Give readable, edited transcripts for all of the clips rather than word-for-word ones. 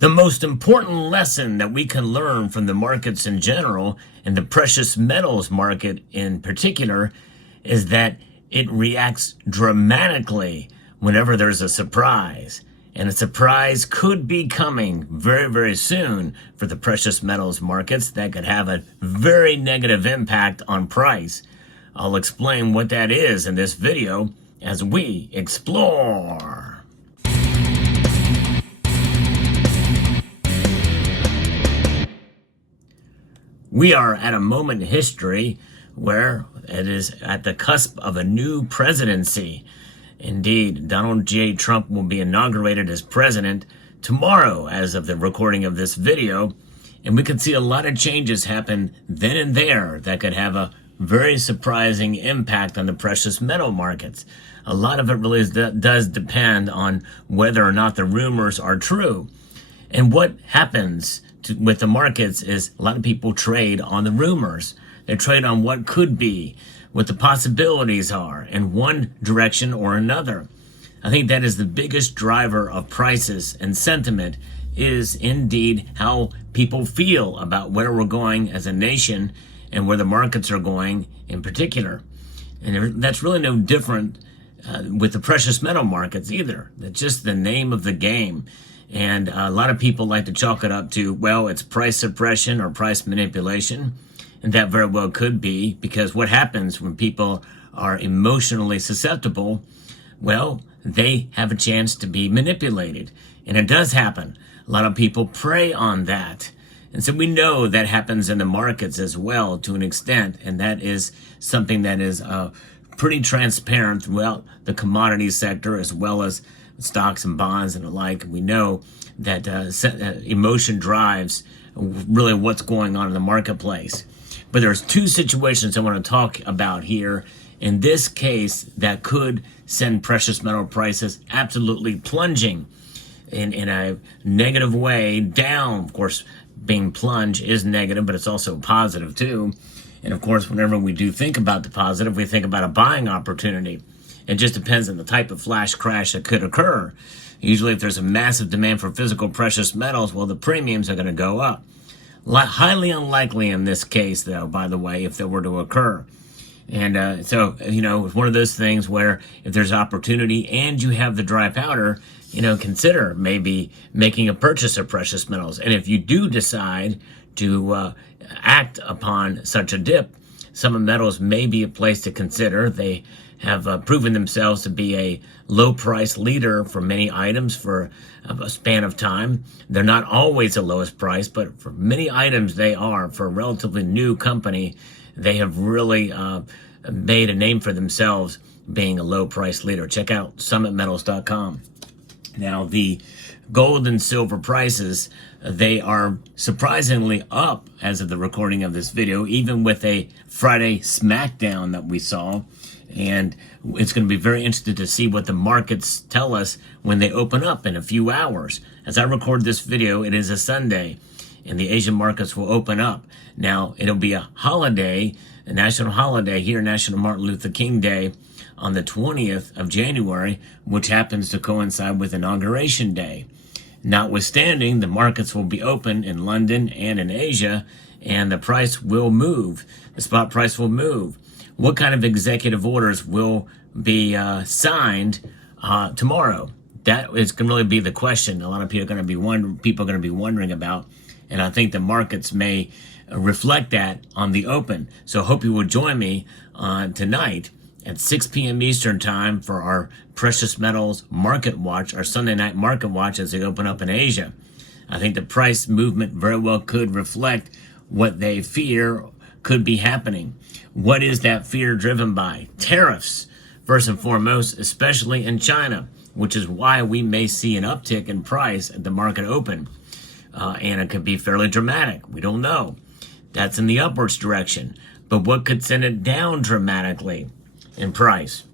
The most important lesson that we can learn from the markets in general, and the precious metals market in particular, is that it reacts dramatically whenever there's a surprise. And a surprise could be coming very, very soon for the precious metals markets that could have a very negative impact on price. I'll explain what that is in this video as we explore. We are at a moment in history where it is at the cusp of a new presidency. Indeed, Donald J. Trump will be inaugurated as president tomorrow as of the recording of this video. And we could see a lot of changes happen then and there that could have a very surprising impact on the precious metal markets. A lot of it really does depend on whether or not the rumors are true. And what happens with the markets is a lot of people trade on the rumors. They trade on what could be, what the possibilities are in one direction or another. I think that is the biggest driver of prices and sentiment, is indeed how people feel about where we're going as a nation and where the markets are going in particular. And that's really no different with the precious metal markets either. That's just the name of the game. And a lot of people like to chalk it up to, well, it's price suppression or price manipulation. And that very well could be, because what happens when people are emotionally susceptible, well, they have a chance to be manipulated. And it does happen. A lot of people prey on that. And so we know that happens in the markets as well to an extent. And that is something that is pretty transparent throughout the commodity sector as well as stocks and bonds and the like. We know that emotion drives really what's going on in the marketplace. But there's two situations I want to talk about here. In this case, that could send precious metal prices absolutely plunging in a negative way down. Of course, being plunge is negative, but it's also positive too. And of course, whenever we do think about the positive, we think about a buying opportunity. It just depends on the type of flash crash that could occur. Usually if there's a massive demand for physical precious metals, well, the premiums are going to go up. Highly unlikely in this case, though, by the way, if that were to occur. And so, it's one of those things where if there's opportunity and you have the dry powder, consider maybe making a purchase of precious metals. And if you do decide to act upon such a dip, some metals may be a place to consider. They have proven themselves to be a low price leader for many items for a span of time. They're not always the lowest price, but for many items they are. For a relatively new company, they have really made a name for themselves being a low price leader. Check out summitmetals.com. Now, the gold and silver prices, they are surprisingly up as of the recording of this video, even with a Friday smackdown that we saw. And it's going to be very interesting to see what the markets tell us when they open up in a few hours. As I record this video, it is a Sunday, and the Asian markets will open up. Now, it'll be a holiday, a national holiday here, National Martin Luther King Day, on the 20th of January, which happens to coincide with Inauguration Day. Notwithstanding, the markets will be open in London and in Asia, and the price will move. The spot price will move. What kind of executive orders will be signed tomorrow? That is going to really be the question. A lot of people are going to be wondering about, and I think the markets may reflect that on the open. So I hope you will join me tonight at 6 p.m. Eastern time for our precious metals market watch, our Sunday night market watch as they open up in Asia. I think the price movement very well could reflect what they fear could be happening. What is that fear driven by? Tariffs, first and foremost, especially in China, which is why we may see an uptick in price at the market open. And it could be fairly dramatic. We don't know. That's in the upwards direction. But what could send it down dramatically in price?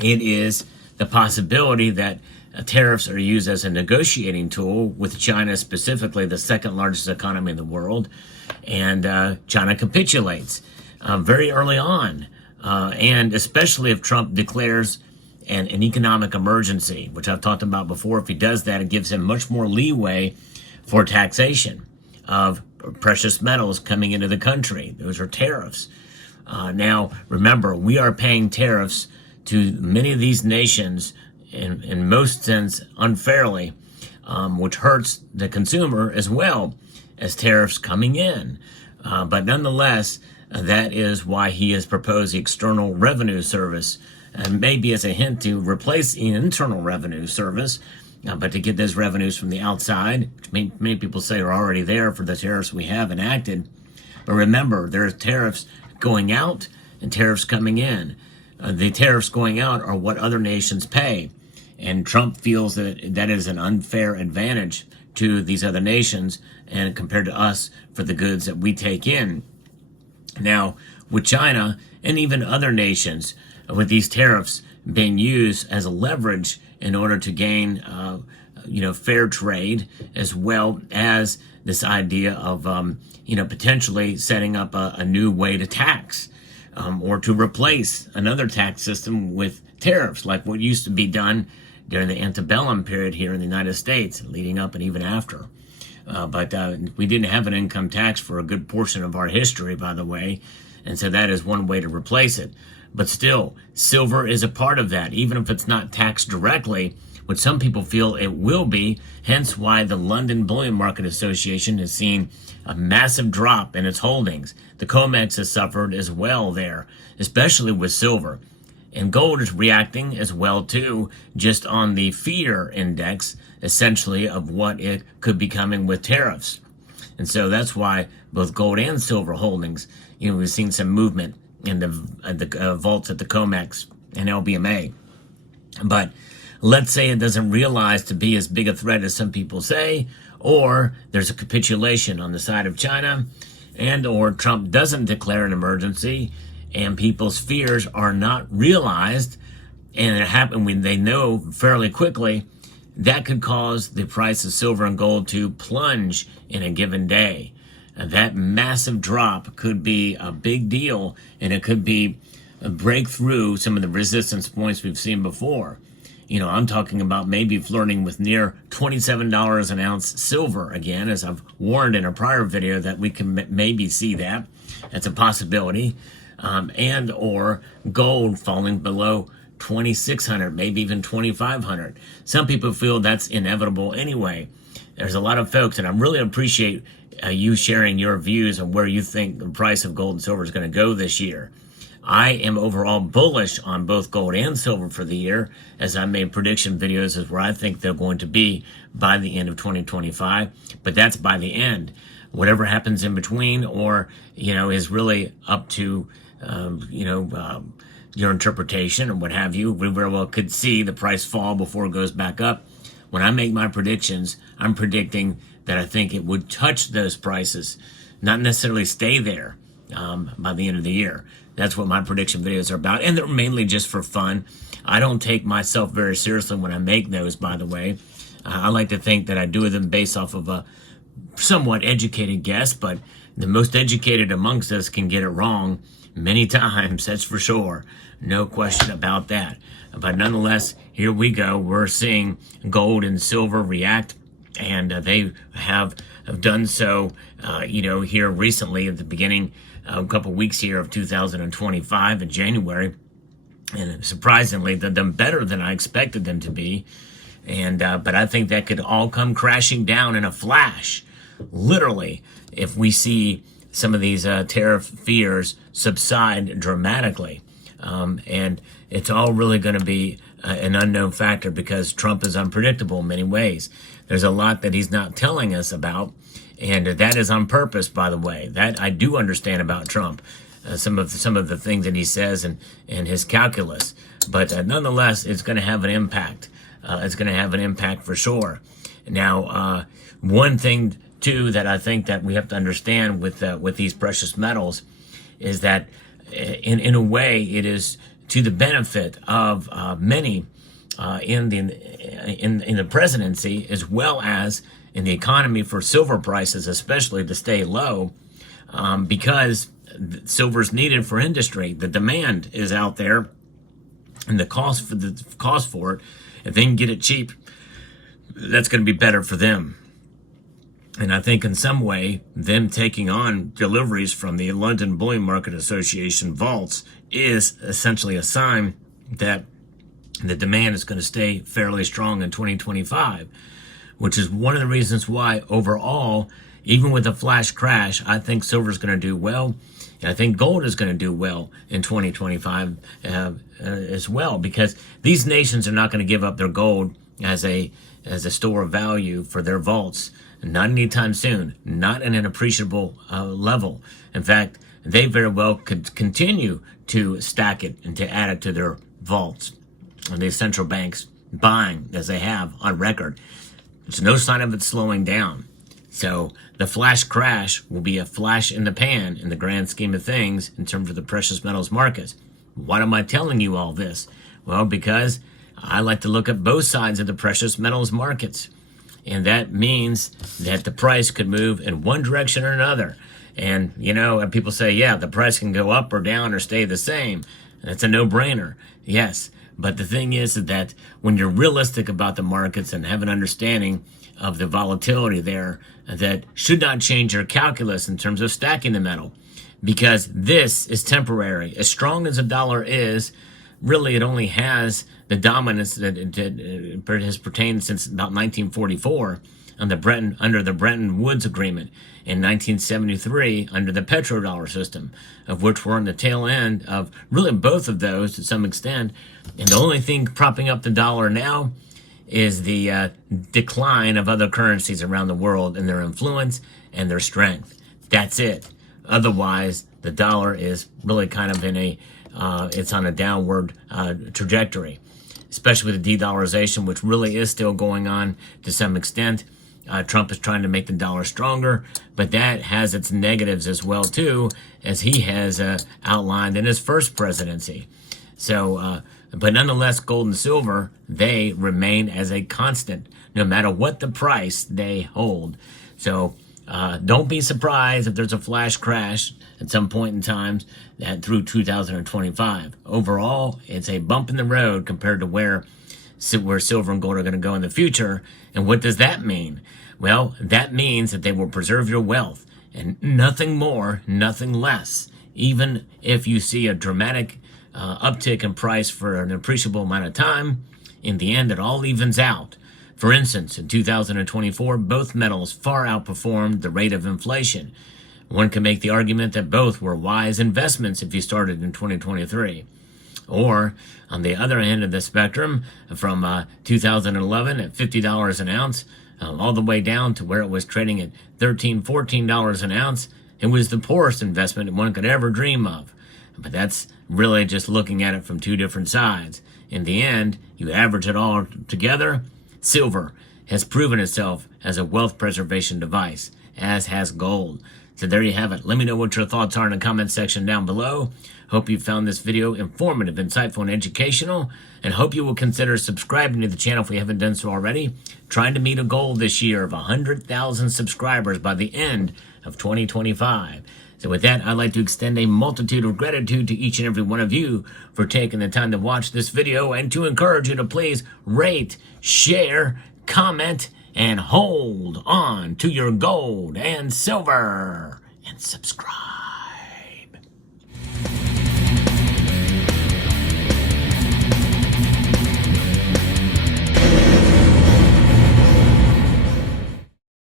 It is the possibility that tariffs are used as a negotiating tool with China, specifically the second largest economy in the world, and China capitulates very early on, and especially if Trump declares an economic emergency, which I've talked about before. If he does that, it gives him much more leeway for taxation of precious metals coming into the country. Those are tariffs. Now, remember, we are paying tariffs to many of these nations in most sense unfairly, which hurts the consumer as well as tariffs coming in. But nonetheless, that is why he has proposed the External Revenue Service, and maybe as a hint to replace the Internal Revenue Service, but to get those revenues from the outside, which many people say are already there for the tariffs we have enacted. But remember, there's tariffs going out and tariffs coming in. The tariffs going out are what other nations pay. And Trump feels that that is an unfair advantage to these other nations and compared to us for the goods that we take in. Now, with China and even other nations, with these tariffs being used as a leverage in order to gain, fair trade, as well as this idea of, potentially setting up a new way to tax, or to replace another tax system with tariffs, like what used to be done during the antebellum period here in the United States, leading up and even after. But we didn't have an income tax for a good portion of our history, by the way, and so that is one way to replace it. But still, silver is a part of that, even if it's not taxed directly, which some people feel it will be, hence why the London Bullion Market Association has seen a massive drop in its holdings. The COMEX has suffered as well there, especially with silver. And gold is reacting as well too, just on the fear index, essentially, of what it could be coming with tariffs. And so that's why both gold and silver holdings, we've seen some movement in the vaults at the COMEX and LBMA. But let's say it doesn't realize to be as big a threat as some people say, or there's a capitulation on the side of China, and or Trump doesn't declare an emergency, and people's fears are not realized, and it happened when they know fairly quickly, that could cause the price of silver and gold to plunge in a given day. And that massive drop could be a big deal, and it could be a breakthrough some of the resistance points we've seen before. I'm talking about maybe flirting with near $27 an ounce silver again, as I've warned in a prior video that we can maybe see that. That's a possibility. And or gold falling below 2,600, maybe even 2,500. Some people feel that's inevitable anyway. There's a lot of folks, and I really appreciate you sharing your views on where you think the price of gold and silver is going to go this year. I am overall bullish on both gold and silver for the year, as I made prediction videos as where I think they're going to be by the end of 2025. But that's by the end. Whatever happens in between, or is really up to your interpretation or what have you. We very well could see the price fall before it goes back up. When I make my predictions, I'm predicting that I think it would touch those prices, not necessarily stay there by the end of the year. That's what my prediction videos are about, and they're mainly just for fun. I don't take myself very seriously when I make those, by the way. I like to think that I do them based off of a somewhat educated guess, but the most educated amongst us can get it wrong many times, that's for sure. No question about that. But nonetheless, here we go. We're seeing gold and silver react, and they have done so, here recently at the beginning, a couple weeks here of 2025 in January. And surprisingly, they've done better than I expected them to be. And but I think that could all come crashing down in a flash, literally, if we see some of these tariff fears subside dramatically. And it's all really going to be an unknown factor because Trump is unpredictable in many ways. There's a lot that he's not telling us about, and that is on purpose, by the way. That I do understand about Trump, some of the things that he says and his calculus. But nonetheless, it's going to have an impact. It's going to have an impact for sure. Now, one thing too that I think that we have to understand with these precious metals is that in a way it is to the benefit of many in the presidency, as well as in the economy, for silver prices especially to stay low, because silver is needed for industry. The demand is out there, and the cost for it, if they can get it cheap, that's going to be better for them. And I think in some way, them taking on deliveries from the London Bullion Market Association vaults is essentially a sign that the demand is going to stay fairly strong in 2025, which is one of the reasons why overall, even with a flash crash, I think silver is going to do well. And I think gold is going to do well in 2025 as well, because these nations are not going to give up their gold as a store of value for their vaults. Not anytime soon, not in an appreciable level. In fact, they very well could continue to stack it and to add it to their vaults. And the central banks buying as they have on record. There's no sign of it slowing down. So the flash crash will be a flash in the pan in the grand scheme of things in terms of the precious metals markets. Why am I telling you all this? Well, because I like to look at both sides of the precious metals markets. And that means that the price could move in one direction or another. And, people say, yeah, the price can go up or down or stay the same. That's a no-brainer. Yes. But the thing is that when you're realistic about the markets and have an understanding of the volatility there, that should not change your calculus in terms of stacking the metal. Because this is temporary. As strong as the dollar is, really it only has the dominance that it has pertained since about 1944 under the Bretton Woods Agreement, in 1973 under the petrodollar system, of which we're on the tail end of really both of those to some extent. And the only thing propping up the dollar now is the decline of other currencies around the world and their influence and their strength. That's it. Otherwise, the dollar is really kind of it's on a downward trajectory, especially with the de-dollarization, which really is still going on to some extent. Trump is trying to make the dollar stronger, but that has its negatives as well, too, as he has outlined in his first presidency. So, but nonetheless, gold and silver, they remain as a constant, no matter what the price they hold. So, don't be surprised if there's a flash crash at some point in time through 2025. Overall, it's a bump in the road compared to where silver and gold are going to go in the future. And what does that mean? Well, that means that they will preserve your wealth and nothing more, nothing less. Even if you see a dramatic uptick in price for an appreciable amount of time, in the end, it all evens out. For instance, in 2024, both metals far outperformed the rate of inflation. One can make the argument that both were wise investments if you started in 2023. Or, on the other end of the spectrum, from 2011 at $50 an ounce, all the way down to where it was trading at $13, $14 an ounce, it was the poorest investment one could ever dream of. But that's really just looking at it from two different sides. In the end, you average it all together, silver has proven itself as a wealth preservation device, as has gold. So there you have it. Let me know what your thoughts are in the comment section down below. Hope you found this video informative, insightful, and educational, and hope you will consider subscribing to the channel if you haven't done so already. Trying to meet a goal this year of 100,000 subscribers by the end of 2025. So with that, I'd like to extend a multitude of gratitude to each and every one of you for taking the time to watch this video, and to encourage you to please rate, share, comment, and hold on to your gold and silver, and subscribe.